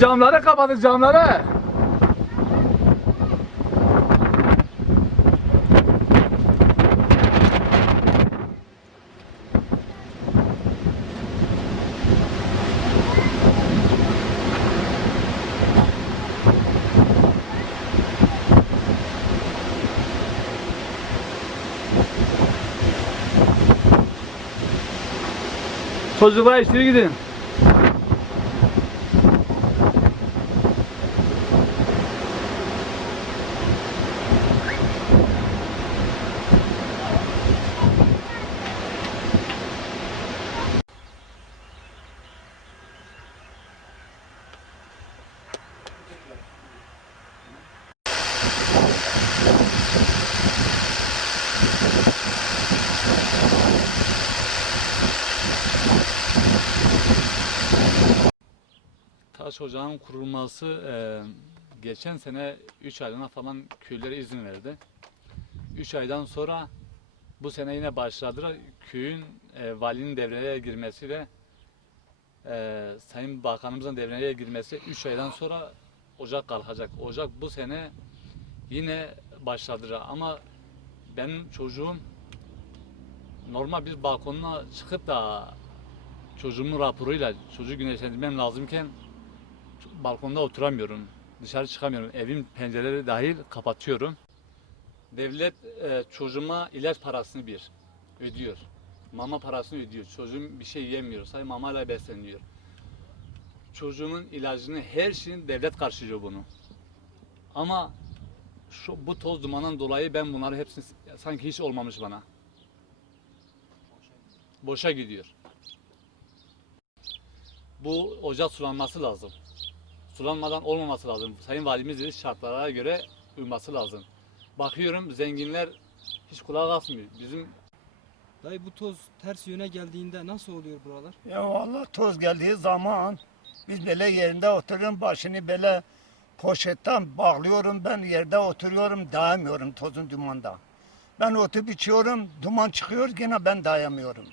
Camları kapatın, camları. Çocuklar içeri gidin. Taş ocağın kurulması geçen sene 3 aylığına falan köylere izin verdi. 3 aydan sonra bu sene yine başladılar. Köyün valinin devreye girmesiyle Sayın Bakanımızın devreye girmesi 3 aydan sonra ocak kalkacak. Ocak bu sene yine başladılar ama benim çocuğum normal bir balkonuna çıkıp da çocuğumun raporuyla çocuğu güneşlendirmem lazımken balkonda oturamıyorum. Dışarı çıkamıyorum. Evin pencereleri dahil kapatıyorum. Devlet çocuğuma ilaç parasını ödüyor. Mama parasını ödüyor. Çocuğum bir şey yemiyor. Sadece mamayla besleniyor. Çocuğumun ilacını, her şeyin devlet karşılıyor bunu. Ama bu toz dumandan dolayı ben bunları hepsini sanki hiç olmamış bana. Boşa gidiyor. Bu ocak sulanması lazım. Sulanmadan olmaması lazım. Sayın Valimiz dedi, şartlara göre uyması lazım. Bakıyorum zenginler hiç kulak asmıyor. Dayı bu toz ters yöne geldiğinde nasıl oluyor buralar? Ya vallahi toz geldiği zaman biz böyle yerinde oturuyorum, başını böyle poşetten bağlıyorum, ben yerde oturuyorum, dayanmıyorum tozun dumanda. Ben oturup içiyorum, duman çıkıyor, yine ben dayanamıyorum.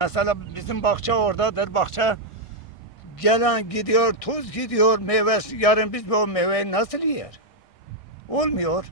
Mesela bizim bahçe oradadır, bahçe gelen gidiyor, toz gidiyor, meyvesi, yarın biz bu meyveyi nasıl yer? Olmuyor.